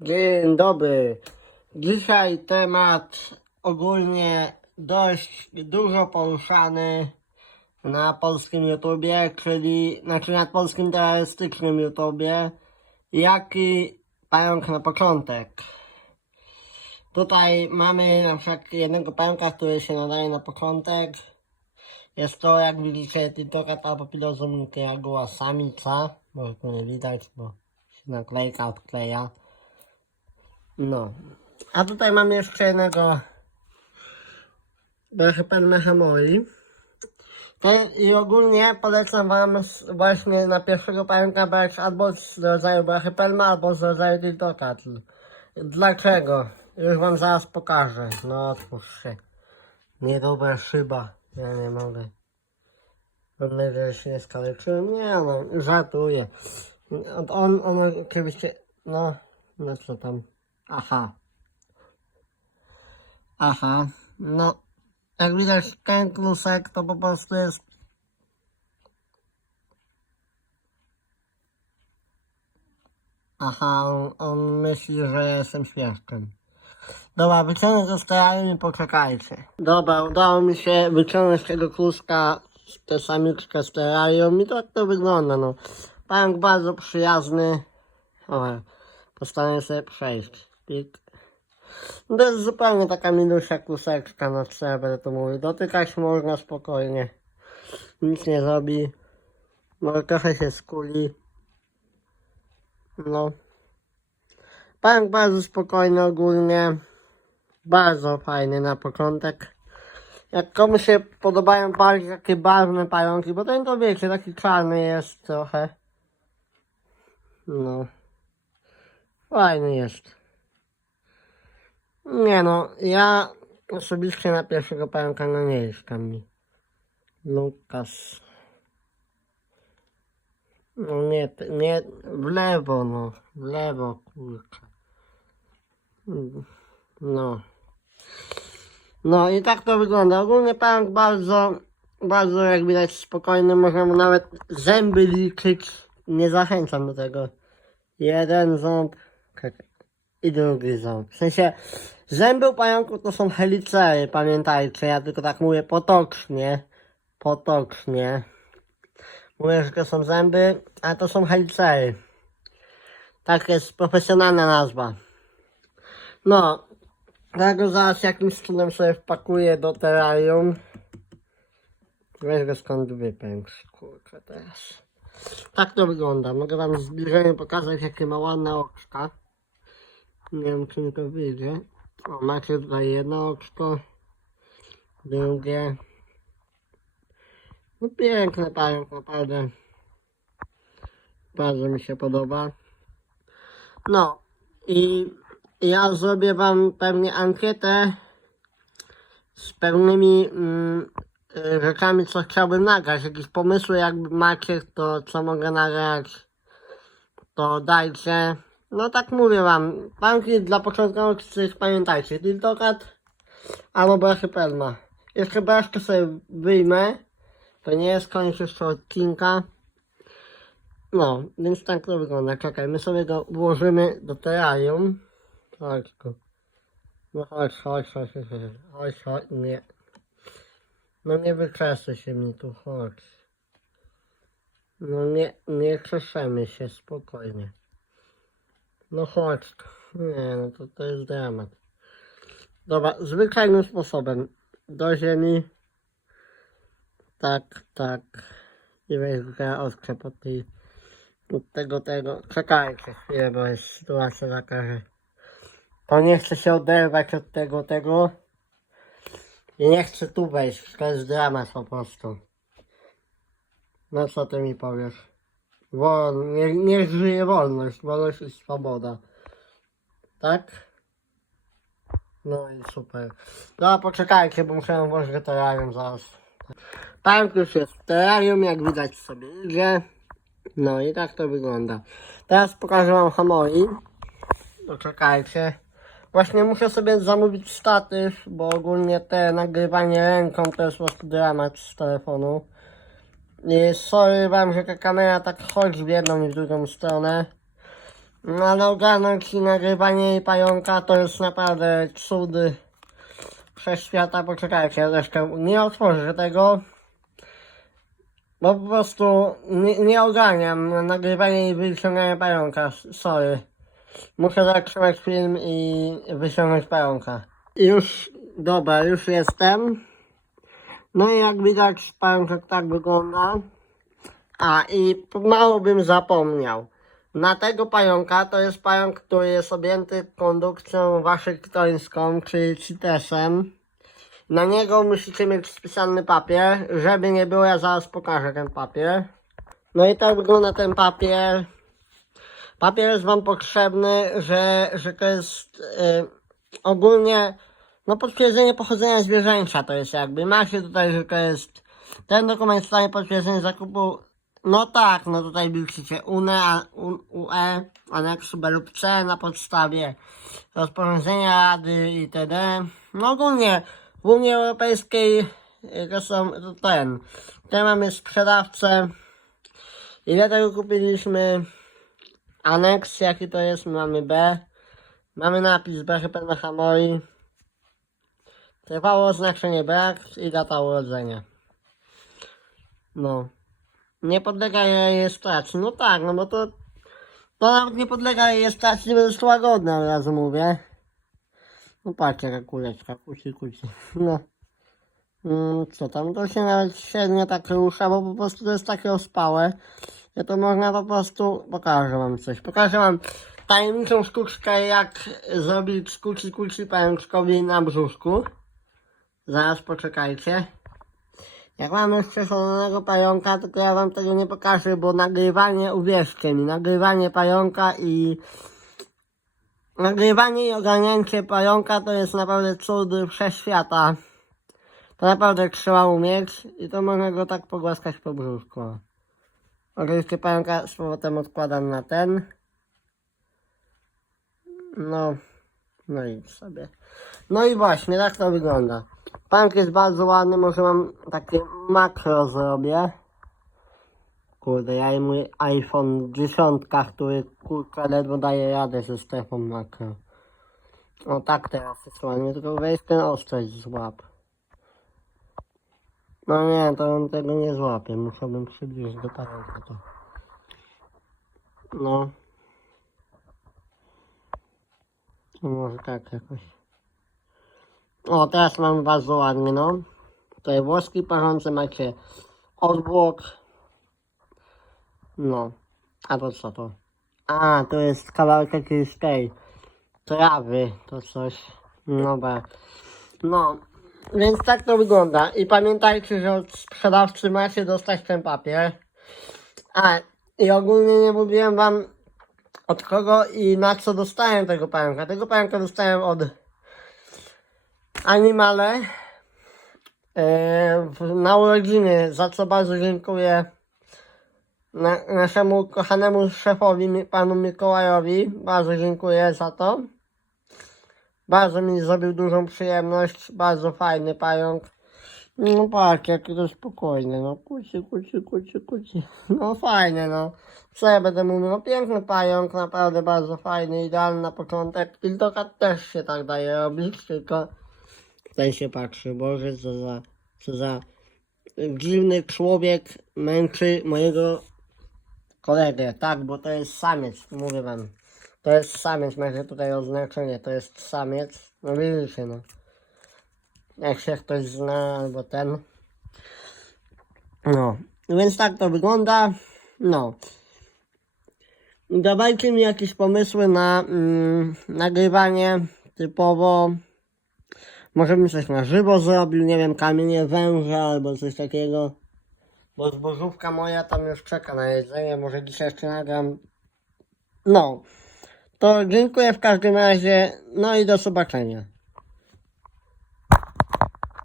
Dzień dobry. Dzisiaj temat ogólnie dość dużo poruszany na polskim YouTubie, czyli znaczy na polskim terrorystycznym YouTubie. Jaki pająk na początek? Tutaj mamy na przykład jednego pająka, który się nadaje na początek. Jest to, jak widzicie, Titokata papilozum nikiagua samica. Może tu nie widać, bo się naklejka odkleja. No. A tutaj mam jeszcze jednego. Ten, I ogólnie polecam wam właśnie na pierwszego pająka brać albo z rodzaju Brachypelma, albo z rodzaju Titokatl. Dlaczego? Już wam zaraz pokażę. No otwórz się. Niedobra szyba. Ja nie mogę. Mam że się nie skaleczyłem. Nie no, żartuję. On, on oczywiście, no, no co tam. Aha. Aha. No, jak widać ten klusek to po prostu jest Aha, on, on myśli, że jestem śmieszkiem. Dobra, wyciągnę to z i poczekajcie. Dobra, udało mi się wyciągnąć tego kluska, tę samiczkę z terrarium i tak to wygląda, no. Pająk bardzo przyjazny. O, postaram sobie przejść. To jest zupełnie taka no co ja będę tu mówił. Dotykać można spokojnie. Nic nie zrobi. Może trochę się skuli. No. Pająk bardzo spokojny ogólnie. Bardzo fajny na początek. Jak komuś się podobają bardziej takie barwne pająki, bo ten to wiecie, taki czarny jest trochę. No. Fajny jest. Nie no, ja osobiście na pierwszego pająka no nie jestem mi. Lukas. No nie, nie, w lewo no, w lewo kurczę. No. No i tak to wygląda. Ogólnie pająk bardzo, bardzo jak widać spokojny, można mu nawet zęby liczyć. Nie zachęcam do tego. Jeden ząb czekaj, i drugi ząb. W sensie zęby u pająków to są helicery, pamiętajcie. Ja tylko tak mówię potocznie. Potocznie. Mówię, że to są zęby, a to są helicery. Tak jest profesjonalna nazwa. No, ja go zaraz jakimś cudem sobie wpakuję do terrarium. Weź go skąd wypęk, kurczę teraz. Tak to wygląda. Mogę wam zbliżenie pokazać, jakie ma ładne oczka. Nie wiem, czy mi to wyjdzie. O, macie tutaj jedno oczko, drugie. No piękne pająk, naprawdę. Bardzo mi się podoba. No i ja zrobię wam pewnie ankietę z pewnymi mm, rzeczami, co chciałbym nagrać. Jakieś pomysły, jak macie, to co mogę nagrać, to dajcie. No tak mówię wam, banki dla początkujących pamiętajcie, Dildokat albo Brachypelma. Jeszcze blaszkę sobie wyjmę, to nie jest koniec jeszcze odcinka. No, więc tak to wygląda. Czekaj, my sobie go włożymy do terrarium. Chodź tu. No chodź, chodź, chodź, chodź, chodź, nie. No nie wykresuj się mi tu, chodź. No nie, nie krzeszemy się, spokojnie. No chodź. Nie, no to, to jest dramat. Dobra, zwyczajnym sposobem. Do ziemi. Tak, tak. I weź go odczep od tej, od tego, tego. Czekajcie chwilę, bo jest sytuacja taka, że to nie chce się oderwać od tego, tego. I nie chcę tu wejść. To jest dramat po prostu. No co ty mi powiesz? Wol, nie, nie żyje wolność, wolność i swoboda. Tak? No i super. No poczekajcie, bo muszę włożyć terrarium zaraz. Pająk już jest w jak widać sobie idzie. No i tak to wygląda. Teraz pokażę wam hamoi. Poczekajcie. Właśnie muszę sobie zamówić statyw, bo ogólnie te nagrywanie ręką to jest po prostu dramat z telefonu. I sorry wam, że ta kamera tak chodzi w jedną i w drugą stronę. No ale ogarnąć i nagrywanie pająka to jest naprawdę cud wszechświata. Poczekajcie, zresztą nie otworzę tego. Bo po prostu nie, nie ogarniam nagrywania i wyciągania pająka. Sorry. Muszę zatrzymać film i wyciągnąć pająka. Już, dobra, już jestem. No i jak widać pajączek tak wygląda. A i mało bym zapomniał. Na tego pająka to jest pająk, który jest objęty kondukcją waszyngtońską, czyli CITES-em. Na niego musicie mieć spisany papier, żeby nie było, ja zaraz pokażę ten papier. No i tak wygląda ten papier. Papier jest wam potrzebny, że, że to jest y, ogólnie no potwierdzenie pochodzenia zwierzęcia to jest jakby. Macie tutaj, że to jest ten dokument w stanie zakupu. No tak, no tutaj piszecie UNE, UE, aneksu B lub C na podstawie rozporządzenia Rady itd. No ogólnie w Unii Europejskiej y, to są to ten. Tutaj mamy sprzedawcę. Ile tego kupiliśmy? Aneks, jaki to jest? Mamy B. Mamy napis BHP na. Trwało oznaczenie brak i data urodzenia. No. Nie podlega rejestracji. No tak, no bo to... To nawet nie podlega rejestracji, bo jest łagodne, od razu mówię. No patrzcie, jaka kuleczka, kuci, kuci. No. Mm, co tam, to się nawet średnio tak rusza, bo po prostu to jest takie ospałe. Ja to można po prostu... Pokażę wam coś. Pokażę wam tajemniczą sztuczkę, jak zrobić kuci, kuci pajączkowi na brzuszku. Zaraz poczekajcie. Jak mamy już przeszolonego pająka, tylko ja wam tego nie pokażę, bo nagrywanie, uwierzcie mi, nagrywanie pająka i nagrywanie i ogarnięcie pająka to jest naprawdę cud wszechświata. To naprawdę trzeba umieć i to można go tak pogłaskać po brzuszku. Oczywiście pająka z powrotem odkładam na ten. No, no i sobie. No i właśnie, tak to wygląda. Pająk jest bardzo ładny, może mam takie makro zrobię. Kurde, ja i mój iPhone 10, który kurczę ledwo daje radę ze strefą makro. O tak teraz jest ładnie, tylko weź ten ostrość złap. No nie, to on tego nie złapie, musiałbym przybliżyć do pająka to. No. Może tak jakoś. O, teraz mam bardzo ładnie, no. Tutaj włoski parzące macie odwłok. No. A to co to? A, to jest kawałek jakiejś tej trawy, to coś. No ba. No. Więc tak to wygląda. I pamiętajcie, że od sprzedawcy macie dostać ten papier. A, i ogólnie nie mówiłem wam od kogo i na co dostałem tego pająka. Tego pająka dostałem od Animale e, na urodziny, za co bardzo dziękuję na, naszemu kochanemu szefowi, panu Mikołajowi. Bardzo dziękuję za to. Bardzo mi zrobił dużą przyjemność, bardzo fajny pająk. No patrz, jaki to spokojny, no kuci, kuci, kuci, kuci. No fajny, no. Co ja będę mówił, no piękny pająk, naprawdę bardzo fajny, idealny na początek. Tiltokat też się tak daje robić, tylko ten się patrzy, Boże, co za, co za dziwny człowiek męczy mojego kolegę, tak, bo to jest samiec, mówię wam. To jest samiec, macie tutaj oznaczenie, to jest samiec, no widzicie, no. Jak się ktoś zna, albo ten. No, więc tak to wygląda, no. Dawajcie mi jakieś pomysły na mm, nagrywanie typowo może bym coś na żywo zrobił, nie wiem, kamienie węża albo coś takiego. Bo zbożówka moja tam już czeka na jedzenie, może dzisiaj jeszcze nagram. No, to dziękuję w każdym razie, no i do zobaczenia.